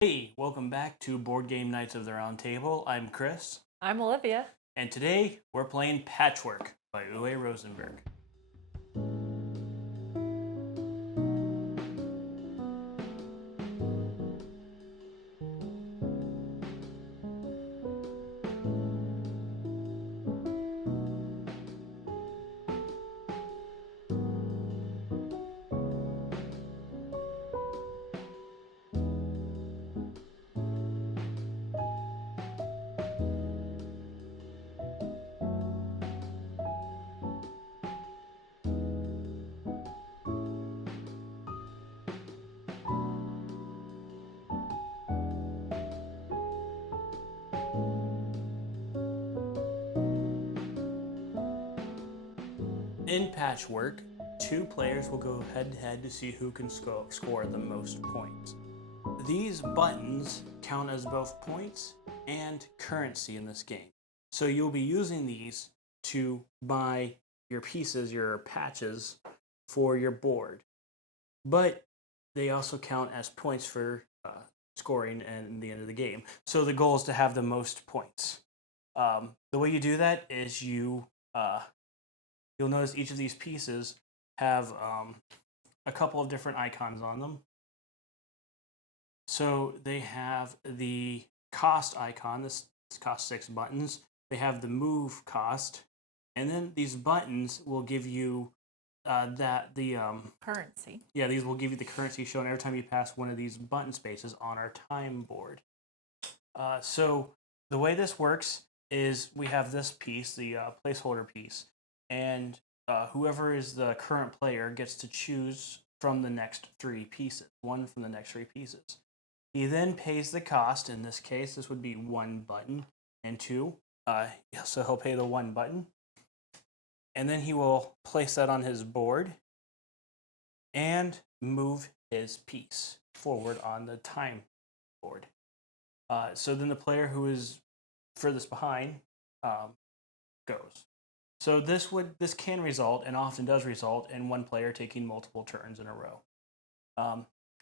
Hey, welcome back to Board Game Nights of the Round Table. I'm Chris, I'm Olivia. and today we're playing Patchwork by Uwe Rosenberg. In Patchwork, two players will go head to head to see who can score the most points. These buttons count as both points and currency in this game. So you'll be using these to buy your pieces, your patches, for your board. But they also count as points for scoring and the end of the game. So the goal is to have the most points. The way you do that is you'll notice each of these pieces have a couple of different icons on them. So they have the cost icon. This costs 6 buttons. They have the move cost, and then these buttons will give you Currency. Yeah, these will give you the currency shown every time you pass one of these button spaces on our time board. So the way this works is we have this piece, the placeholder piece, and whoever is the current player gets to choose from the next 3 pieces, one from the next 3 pieces. He then pays the cost. In this case, this would be 1 button and 2. So he'll pay the 1 button, and then he will place that on his board and move his piece forward on the time board. So then the player who is furthest behind goes. So this can result, and often does result, in one player taking multiple turns in a row.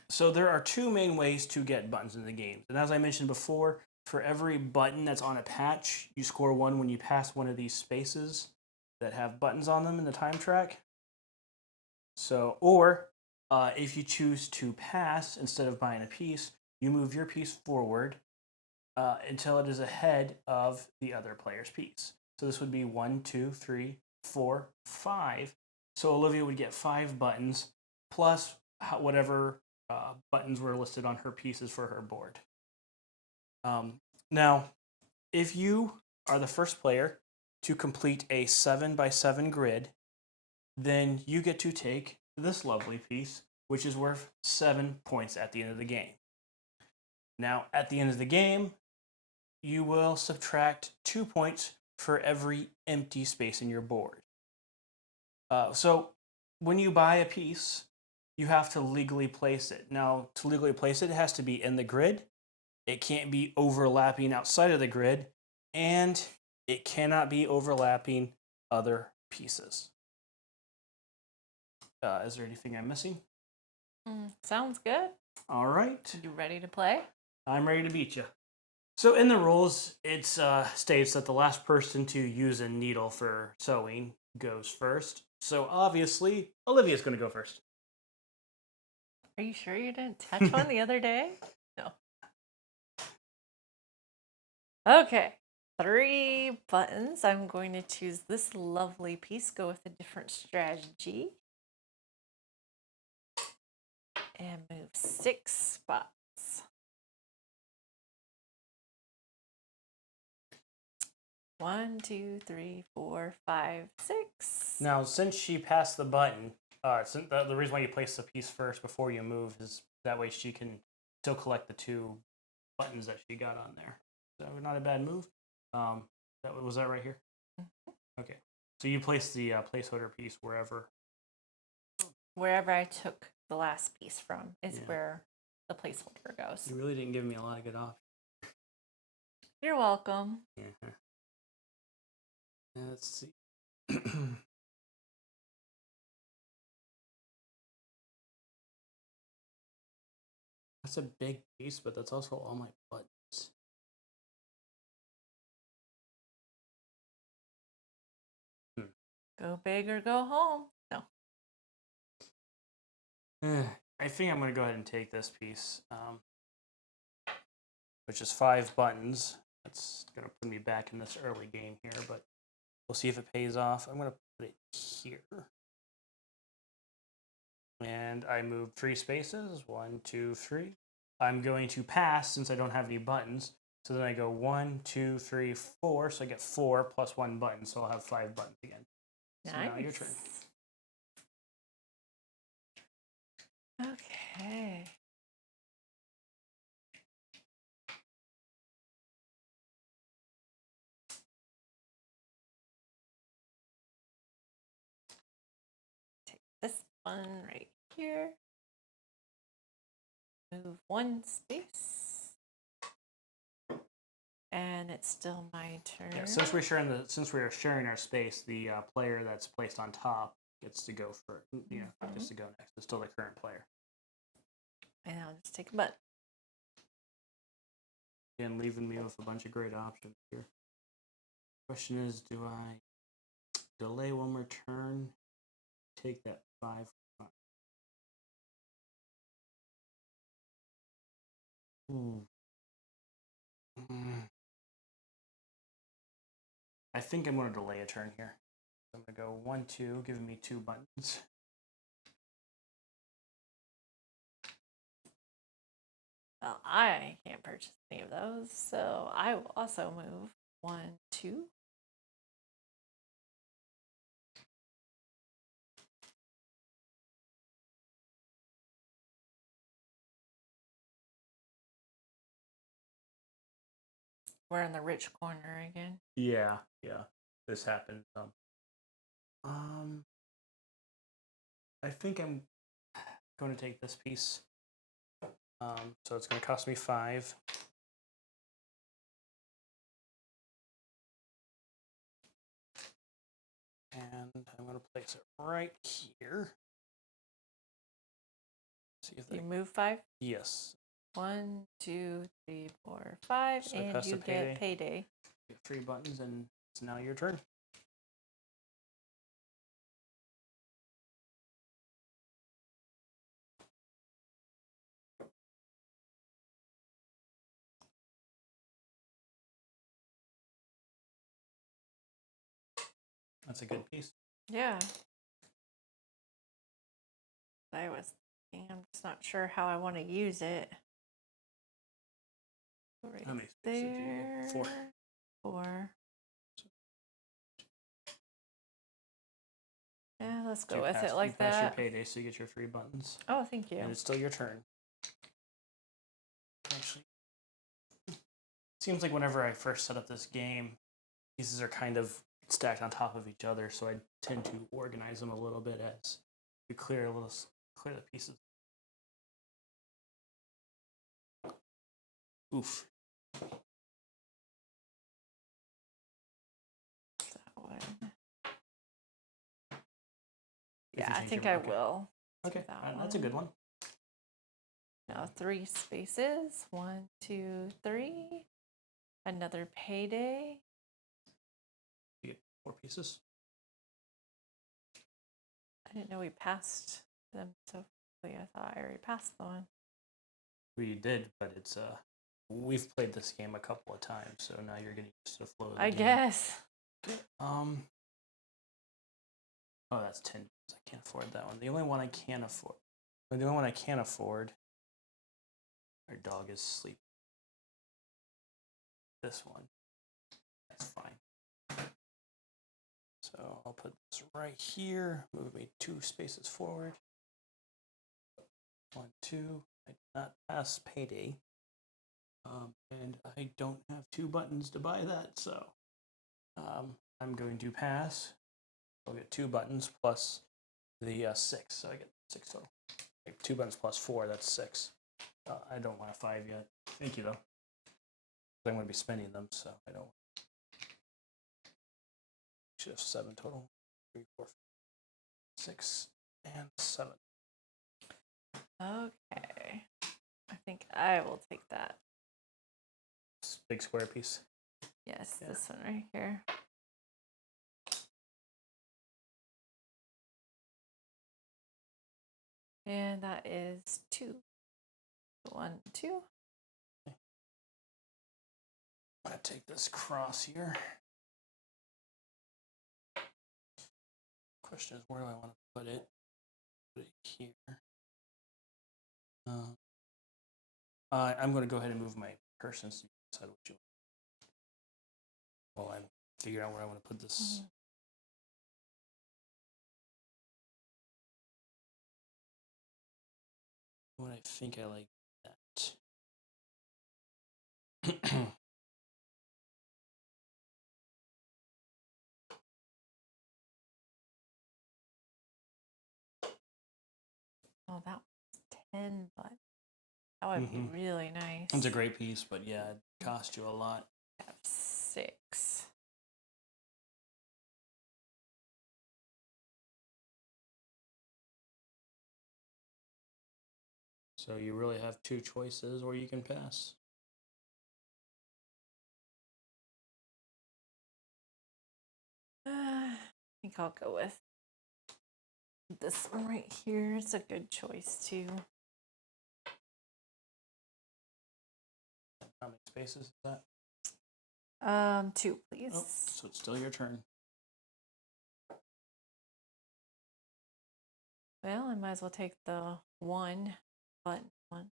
So there are 2 main ways to get buttons in the game. And as I mentioned before, for every button that's on a patch, you score 1 when you pass one of these spaces that have buttons on them in the time track. So, or if you choose to pass instead of buying a piece, you move your piece forward until it is ahead of the other player's piece. So this would be 1, 2, 3, 4, 5. So Olivia would get 5 buttons plus whatever buttons were listed on her pieces for her board. Now, if you are the first player to complete a 7x7 grid, then you get to take this lovely piece, which is worth 7 points at the end of the game. Now, at the end of the game, you will subtract 2 points for every empty space in your board. So when you buy a piece, you have to legally place it. Now, to legally place it, it has to be in the grid. It can't be overlapping outside of the grid, and it cannot be overlapping other pieces. Is there anything I'm missing? Sounds good. All right. You ready to play? I'm ready to beat you. So in the rules, it states that the last person to use a needle for sewing goes first. So obviously, Olivia's going to go first. Are you sure you didn't touch one the other day? No. Okay. 3 buttons. I'm going to choose this lovely piece, go with a different strategy. And move 6 spots. 1, 2, 3, 4, 5, 6. Now, since she passed the button, the reason why you place the piece first before you move is that way she can still collect the 2 buttons that she got on there. So not a bad move. Was that right here? Mm-hmm. Okay. So you place the placeholder piece wherever. Wherever I took the last piece from is where the placeholder goes. You really didn't give me a lot of good options. You're welcome. Yeah. Let's see. That's a big piece, but that's also all my buttons. Go big or go home. No. I think I'm going to go ahead and take this piece, which is 5 buttons. That's going to put me back in this early game here, but we'll see if it pays off. I'm going to put it here. And I move 3 spaces. 1, 2, 3. I'm going to pass since I don't have any buttons. So then I go 1, 2, 3, 4. So I get 4 plus 1 button. So I'll have 5 buttons again. So Nice. now your turn. Okay. Take this one right here. Move 1 space. And it's still my turn. Yeah, since we are sharing our space, the player that's placed on top gets to go for gets to go next. It's still the current player. And I'll just take a button. Again, leaving me with a bunch of great options here. Question is, do I delay one more turn? Take that 5. Ooh. I think I'm going to delay a turn here. I'm going to go 1, 2, giving me 2 buttons. Well, I can't purchase any of those, so I will also move 1, 2. We're in the rich corner again. Yeah. This happened. I think I'm going to take this piece. So it's going to cost me 5. And I'm going to place it right here. See if You move 5? Yes. 1, 2, 3, 4, 5, So and you get payday. Get 3 buttons, and it's now your turn. That's a good piece. Yeah. I was thinking, I'm just not sure how I want to use it. Right How many spaces do you get? 4. 4. Yeah, let's So go with it like you pass your that. payday, so you get your 3 buttons. Oh, thank you. And it's still your turn. Actually, seems like whenever I first set up this game, pieces are kind of stacked on top of each other, so I tend to organize them a little bit as you clear the pieces. Oof. That one. Yeah, I think I will. Okay, that's a good one. Now 3 spaces. 1, 2, 3. Another payday. You get 4 pieces. I didn't know we passed them so quickly. I thought I already passed the one. We did, but it's we've played this game a couple of times, so now you're getting used to the flow of the game. I guess. Oh, that's 10. I can't afford that one. The only one I can't afford. Our dog is sleeping. This one. That's fine. So I'll put this right here. Move me 2 spaces forward. 1, 2. I did not pass payday. And I don't have 2 buttons to buy that, so I'm going to pass. I'll get 2 buttons plus the 6, so I get 6 total. Like 2 buttons plus 4, that's 6. I don't want a 5 yet. Thank you, though. I'm going to be spending them, so I don't. Should have 7 total. 3, 4, 5, 6, and 7. Okay. I think I will take that. Big square piece. Yes, Yeah. this one right here. And that is 2. 1, 2. I'm gonna take this cross here. Question is, where do I want to put it? Put it here. I'm going to go ahead and move my person so you can decide what you want. While I'm figuring out where I want to put this. What I think I like that. Oh, that was 10, but that would be really nice. It's a great piece, but yeah, it cost you a lot. I have 6. So you really have 2 choices, or you can pass. I think I'll go with this one right here. It's a good choice too. How many spaces is that? 2, please. Oh, so it's still your turn. Well, I might as well take the 1 button one.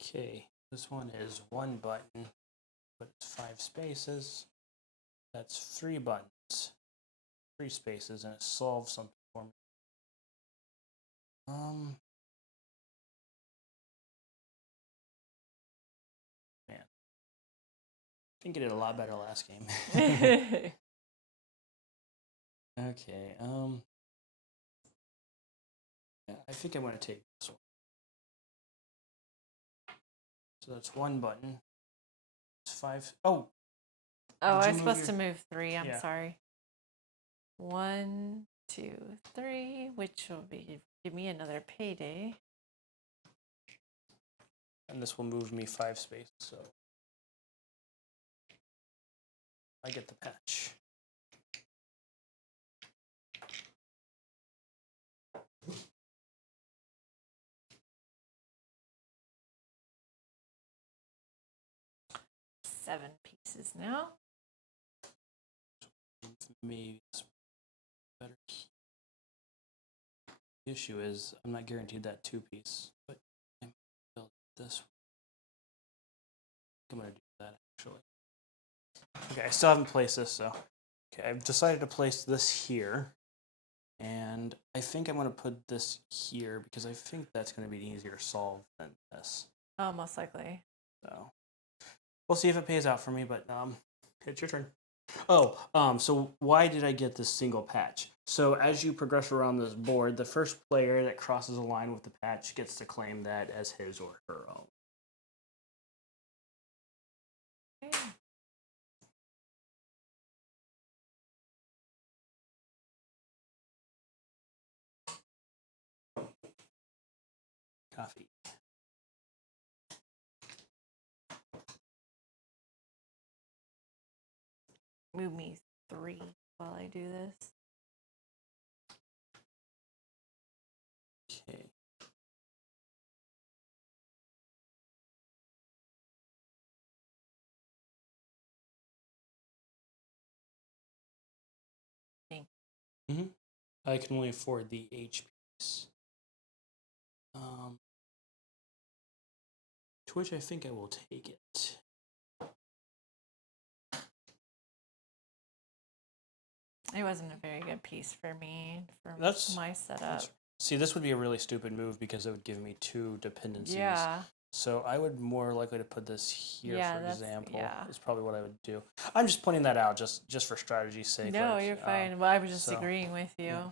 Okay, this one is 1 button, but it's 5 spaces. That's 3 buttons, 3 spaces, and it solves something for me. Man, I think I did a lot better last game. Okay, yeah, I think I'm gonna take this one. So that's 1 button. It's 5. Oh, Oh, Did you I'm move supposed your- to move 3. I'm Yeah. sorry. 1, 2, 3, which will be give me another payday. and this will move me 5 spaces, so I get the patch. Seven pieces now. Maybe it's better. The issue is I'm not guaranteed that 2-piece, but I'm build this. I'm gonna do that actually. Okay, I still haven't placed this, so okay, I've decided to place this here, and I think I'm gonna put this here because I think that's gonna be an easier solve than this. Oh, most likely. So we'll see if it pays out for me, but it's your turn. Oh, so why did I get this single patch? So as you progress around this board, the first player that crosses a line with the patch gets to claim that as his or her own. Okay. Coffee. Move me 3 while I do this. Okay. I can only afford the H piece. To which I think I will take it. It wasn't a very good piece for me for my setup. See, this would be a really stupid move because it would give me 2 dependencies. Yeah. So I would more likely to put this here, for example. Yeah. Is probably what I would do. I'm just pointing that out just for strategy's sake. No, like, you're fine. Well, I was just agreeing with you. Yeah.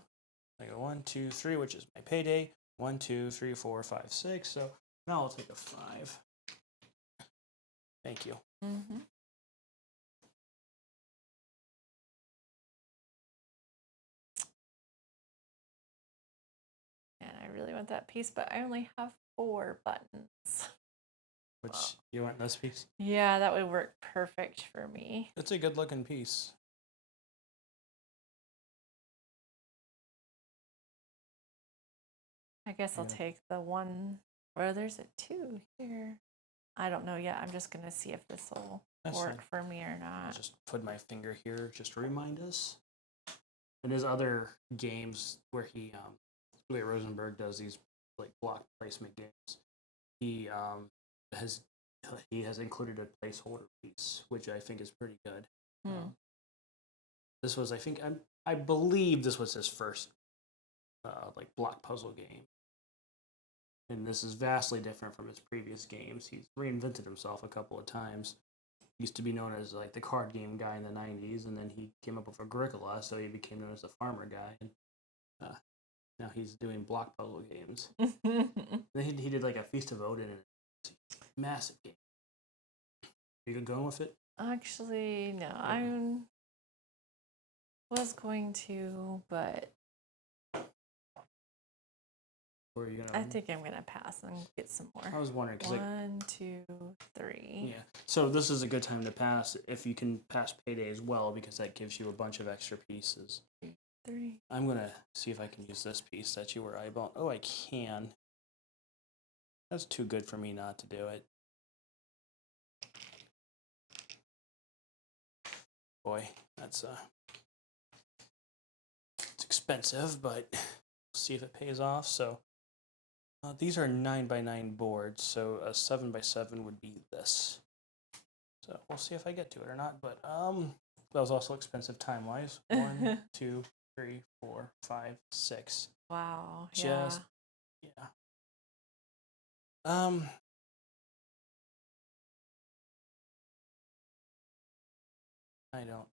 I go 1, 2, 3, which is my payday. 1, 2, 3, 4, 5, 6. So now I'll take a 5. Thank you. Mm-hmm. really want that piece, but I only have 4 buttons. Which you want this piece? Yeah, that would work perfect for me. It's a good looking piece. I guess I'll take the one. Or there's a 2 here. I don't know yet. I'm just gonna see if this will work for me or not. I'll just put my finger here just to remind us. And there's other games where Uwe Rosenberg does these like block placement games. He has included a placeholder piece, which I think is pretty good. This was, I believe this was his first like block puzzle game, and this is vastly different from his previous games. He's reinvented himself a couple of times. He used to be known as like the card game guy in the '90s, and then he came up with Agricola, so he became known as the farmer guy. And now he's doing block puzzle games. Then he did like a Feast of Odin, and it's a massive game. Are you going with it? Actually, no. I was going to, but Or are you gonna? I think I'm gonna pass and get some more. I was wondering. 1, 2, 3. Yeah. So this is a good time to pass if you can pass payday as well, because that gives you a bunch of extra pieces. 3. I'm gonna see if I can use this piece that you were eyeballing. Oh, I can. That's too good for me not to do it. Boy, that's it's expensive, but we'll see if it pays off. So these are 9x9 boards, so a 7x7 would be this. So we'll see if I get to it or not. But that was also expensive time-wise. 1, 2, 3, 4, 5, 6. Wow. Just yeah. I don't.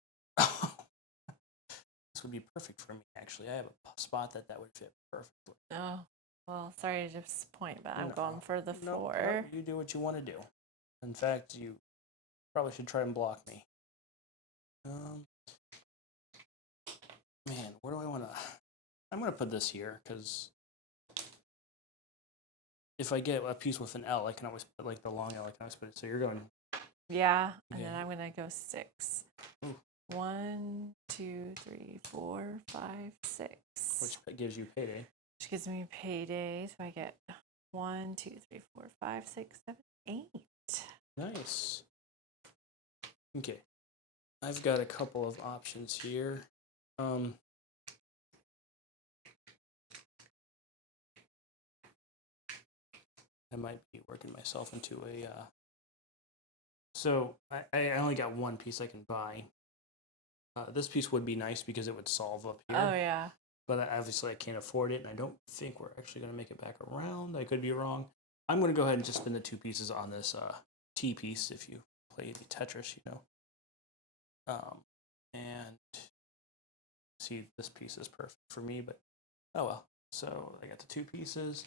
This would be perfect for me, actually. I have a spot that would fit perfectly. Oh, well, sorry to disappoint, but I'm going for the 4. No, you do what you want to do. In fact, you probably should try and block me. Man, where do I want to... I'm going to put this here, because if I get a piece with an L, I can always put, like, the long L, I can always put it. So you're going... Yeah, and then I'm going to go 6. Ooh. 1, 2, 3, 4, 5, 6. Which gives you payday. Which gives me payday. So I get 1, 2, 3, 4, 5, 6, 7, 8. Nice. Okay. I've got a couple of options here. I might be working myself into a... So I only got one piece I can buy. This piece would be nice because it would solve up here. Oh, yeah. But obviously I can't afford it, and I don't think we're actually going to make it back around. I could be wrong. I'm going to go ahead and just spin the 2 pieces on this T piece, if you play the Tetris, you know. And see, this piece is perfect for me, but oh well. So I got the 2 pieces.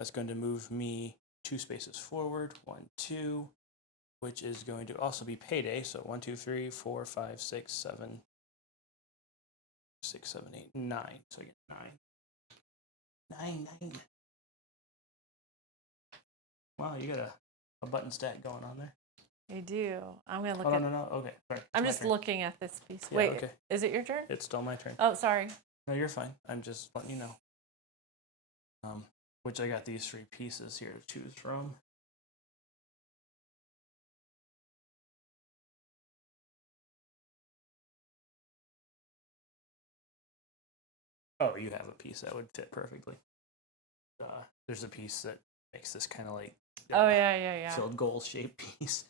That's going to move me 2 spaces forward. 1, 2. Which is going to also be payday. So 1, 2, 3, 4, 5, 6, 7, 6, 7, 8, 9. So I get 9. 9. Wow, you got a button stack going on there. I do. I'm going to look at... No. Okay, sorry. I'm just looking at this piece. Yeah, Wait, okay. Is it your turn? It's still my turn. Oh, sorry. No, you're fine. I'm just letting you know. Which I got these 3 pieces here to choose from. Oh, you have a piece that would fit perfectly. There's a piece that makes this kind of like filled goal shaped piece.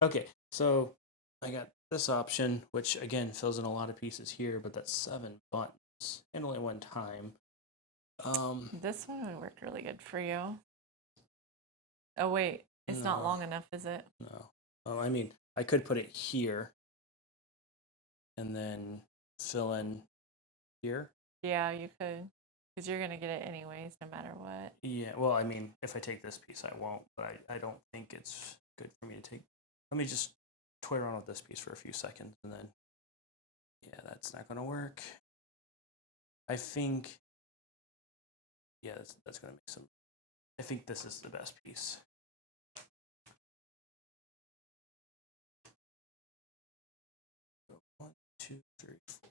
Okay, so I got this option, which again fills in a lot of pieces here, but that's 7 buttons and only 1 time. This one would work really good for you. Oh wait, it's not long enough, is it? No. I mean, I could put it here and then fill in here. Yeah, you could. Because you're going to get it anyways, no matter what. Yeah, well, I mean, if I take this piece, I won't, but I don't think it's good for me to take. Let me just toy around with this piece for a few seconds, and then, yeah, that's not going to work. I think, Yeah, that's gonna make some. I think this is the best piece. So 1, 2, 3, 4.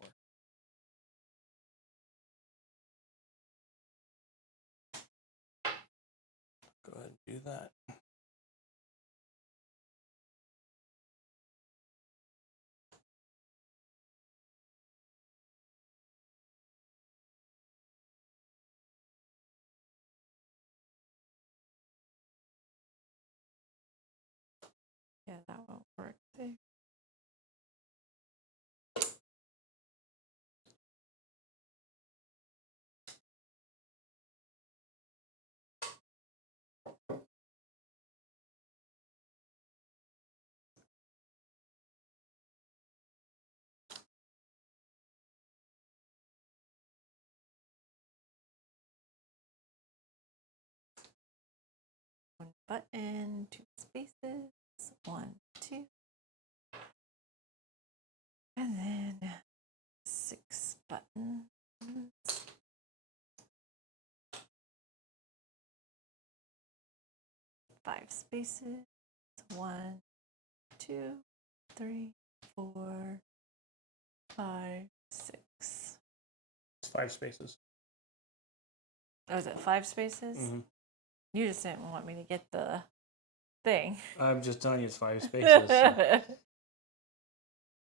Go ahead and do that. Yeah, that won't work. There. One button, 2 spaces, 1, 2. And then 6 buttons. 5 spaces. 1, 2, 3, 4, 5, 6. It's 5 spaces. Oh, is it 5 spaces? Mm-hmm. You just didn't want me to get the thing. I'm just telling you it's 5 spaces. So.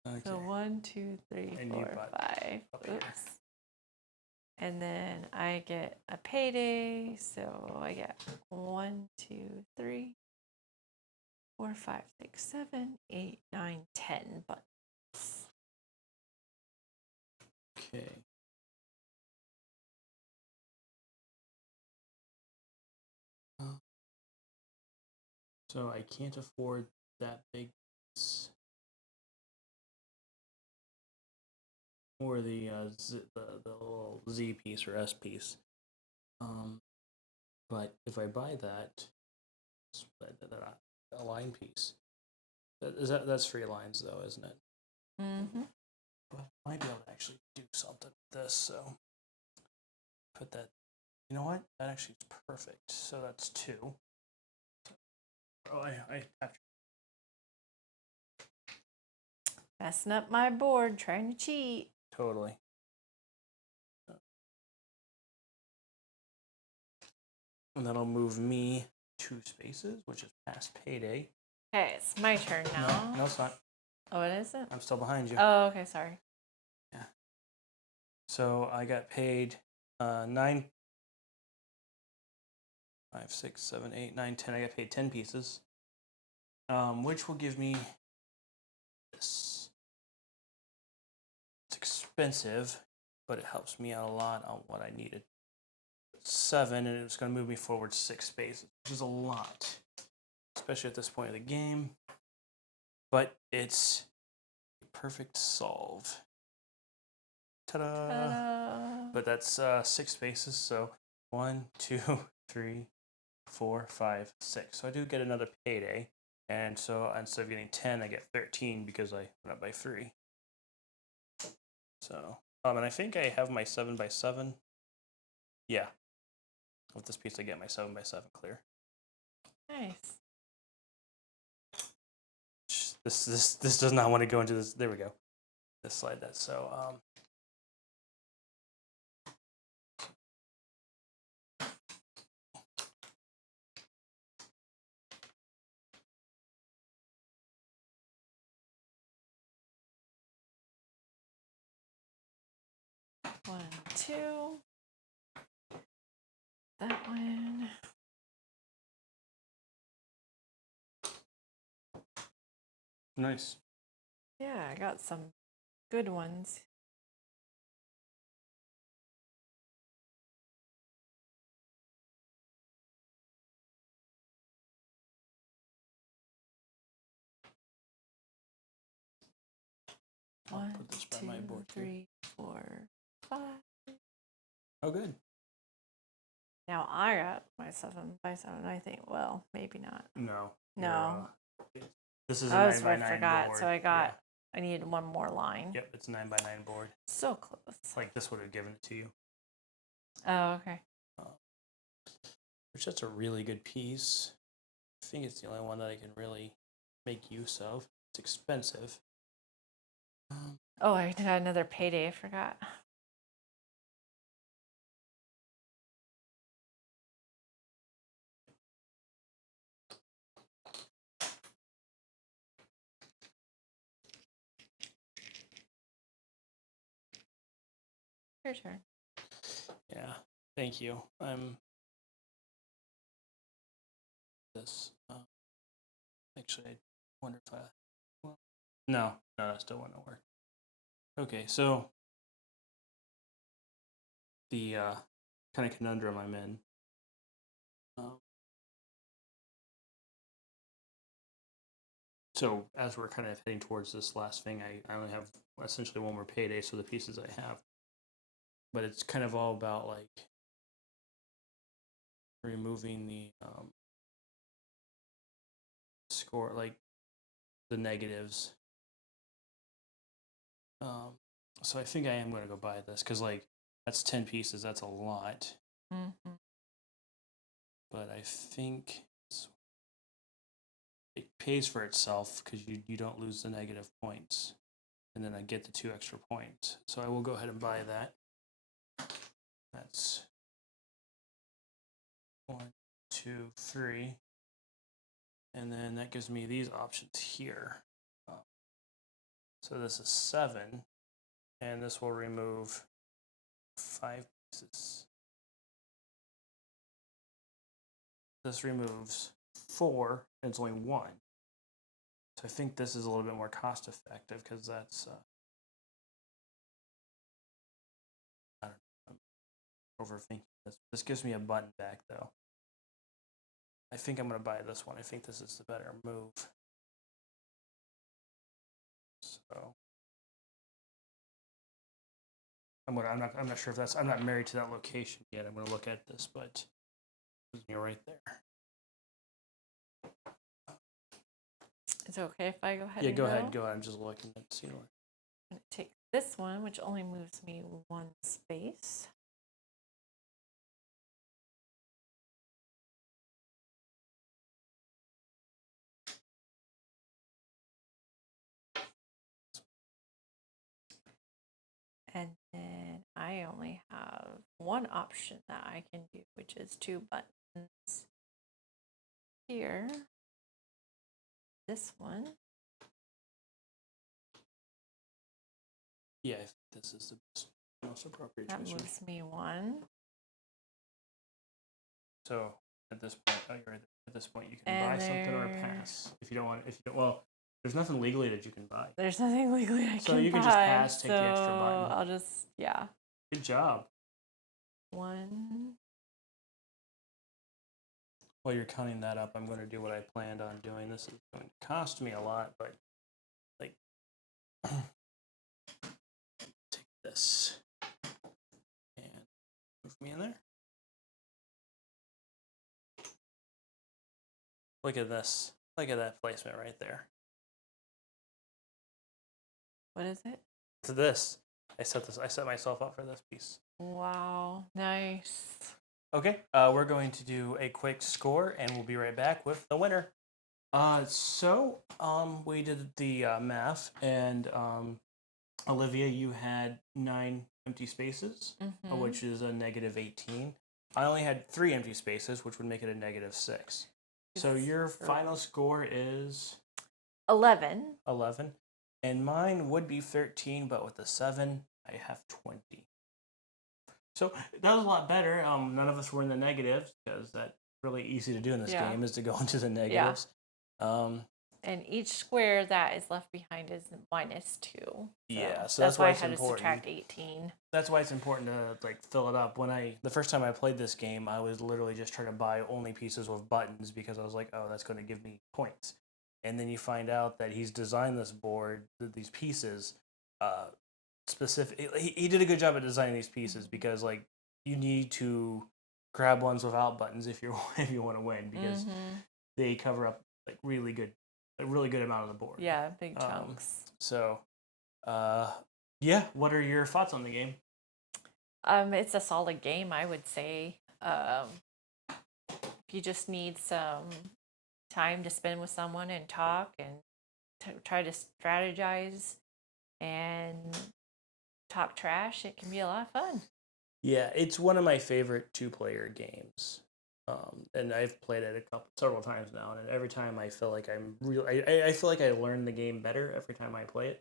Okay. So 1, 2, 3, And 4, you bought 5. up here. Oops. And then I get a payday, so I get 1, 2, 3, 4, 5, 6, 7, 8, 9, 10 buttons. Okay. So I can't afford that big piece. Or the little Z piece or S piece. But if I buy that a line piece, that's 3 lines though, isn't it? Mm-hmm. But I might be able to actually do something with this. So put that. You know what? That actually is perfect. So that's 2. Oh, I have to. Messing up my board, trying to cheat. Totally. And that'll move me 2 spaces, which is past payday. Okay, it's my turn now. No, it's not. Oh, it isn't? I'm still behind you. Oh, okay, sorry. Yeah. So I got paid 9, 5, 6, 7, 8, 9, 10. I got paid 10 pieces, which will give me this. It's expensive, but it helps me out a lot on what I needed. 7, and it's going to move me forward 6 spaces, which is a lot, especially at this point of the game. But it's a perfect solve. Ta-da! Ta-da. But that's 6 spaces, so 1, 2, 3, 4, 5, 6. So I do get another payday, and so instead of getting 10, I get 13 because I went up by 3. So, and I think I have my 7x7. Yeah. With this piece, I get my 7x7 clear. Nice. This does not want to go into this. There we go. Let's slide that. So, 1, 2. That one. nice. Yeah, I got some good ones. I'll 1, put this by 2, my board too. 3, 4, 5. Oh, good. Now I got my 7x7. I think, well, maybe not. No. No. This is a Oh, that's 9x9 what I forgot. board. So I got, I needed one more line. Yep, it's a 9x9 board. So close. Like this would have given it to you. Oh, okay. which that's a really good piece. I think it's the only one that I can really make use of. It's expensive. Oh, I got another payday. I forgot. Your turn. Yeah, thank you. I'm this. Actually, I wonder if I. Well, no, that still wouldn't work. Okay, so the kind of conundrum I'm in. So as we're kind of heading towards this last thing, I only have essentially one more payday, so the pieces I have. But it's kind of all about like removing the score, like the negatives. So I think I am going to go buy this because like that's 10 pieces. That's a lot. Mm-hmm. But I think it pays for itself because you don't lose the negative points, and then I get the 2 extra points. So I will go ahead and buy that. That's 1, 2, 3, and then that gives me these options here. So this is 7, and this will remove 5 pieces. This removes 4, and it's only 1. So I think this is a little bit more cost effective because that's I don't know, I'm overthinking this. This gives me a button back though. I think I'm gonna buy this one. I think this is the better move. So I'm not sure if that's, I'm not married to that location yet. I'm gonna look at this, but it's me right there. Is it okay if I go ahead? Yeah, and go ahead. Go ahead. I'm just looking at see what. I'm gonna take this one, which only moves me 1 space. And then I only have 1 option that I can do, which is 2 buttons here. This one. Yeah, if this is the most appropriate That choice. moves me 1. So at this point, oh, you're right. At this point, you can And buy something or pass if you don't want. If you don't, well, there's nothing legally that you can buy. There's nothing legally I So can you can buy, just pass, take the extra button. I'll just, yeah. Good job. 1. While you're counting that up, I'm going to do what I planned on doing. This is going to cost me a lot, but like, take this and move me in there. Look at this. Look at that placement right there. What is it? To this, I set myself up for this piece. Wow, nice. Okay, we're going to do a quick score, and we'll be right back with the winner. We did the math, and Olivia, you had 9 empty spaces, which is a negative 18. I only had 3 empty spaces, which would make it a negative 6. So your final score is 11. 11, and mine would be 13, but with the 7, I have 20. So that was a lot better. None of us were in the negatives because that's really easy to do in this game is to go into the negatives. And each square that is left behind is -2. So that's why I it's had important. to subtract 18. That's why it's important to like fill it up. The first time I played this game, I was literally just trying to buy only pieces with buttons because I was like, oh, that's going to give me points. And then you find out that he's designed this board, these pieces, specific. He did a good job at designing these pieces because like you need to grab ones without buttons if you want to win because they cover up like a really good amount of the board. Yeah, big chunks. What are your thoughts on the game? It's a solid game, I would say. if you just need some time to spend with someone and talk and try to strategize and talk trash, it can be a lot of fun. Yeah, it's one of my favorite 2-player games. And I've played it several times now, and every time I feel like I feel like I learn the game better every time I play it.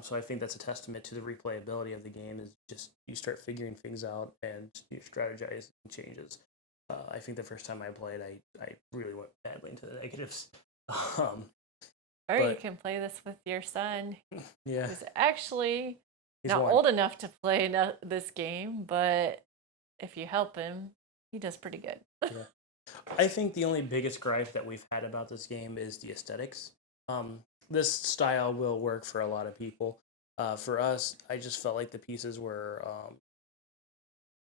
So I think that's a testament to the replayability of the game. Is just you start figuring things out and you strategize and changes. I think the first time I played, I really went badly into the negatives. Or you But can play this with your son, yeah, who's actually he's not one. old enough to play this game, but if you help him, he does pretty good. Yeah. I think the only biggest gripe that we've had about this game is the aesthetics. This style will work for a lot of people. For us, I just felt like the pieces were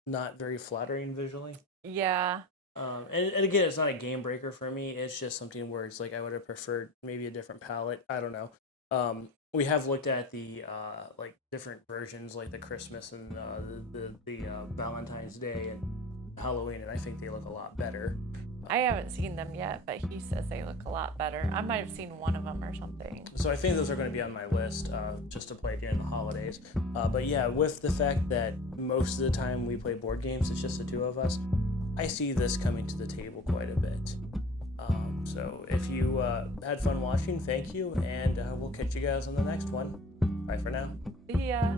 not very flattering visually. Yeah. And again, it's not a game breaker for me. It's just something where it's like I would have preferred maybe a different palette. I don't know. We have looked at the like different versions, like the Christmas and the Valentine's Day and Halloween, and I think they look a lot better. I haven't seen them yet, but he says they look a lot better. I might have seen one of them or something. So I think those are going to be on my list just to play during the holidays. But yeah, with the fact that most of the time we play board games, it's just the two of us, I see this coming to the table quite a bit. So if you had fun watching, thank you, and we'll catch you guys on the next one. Bye for now. See ya.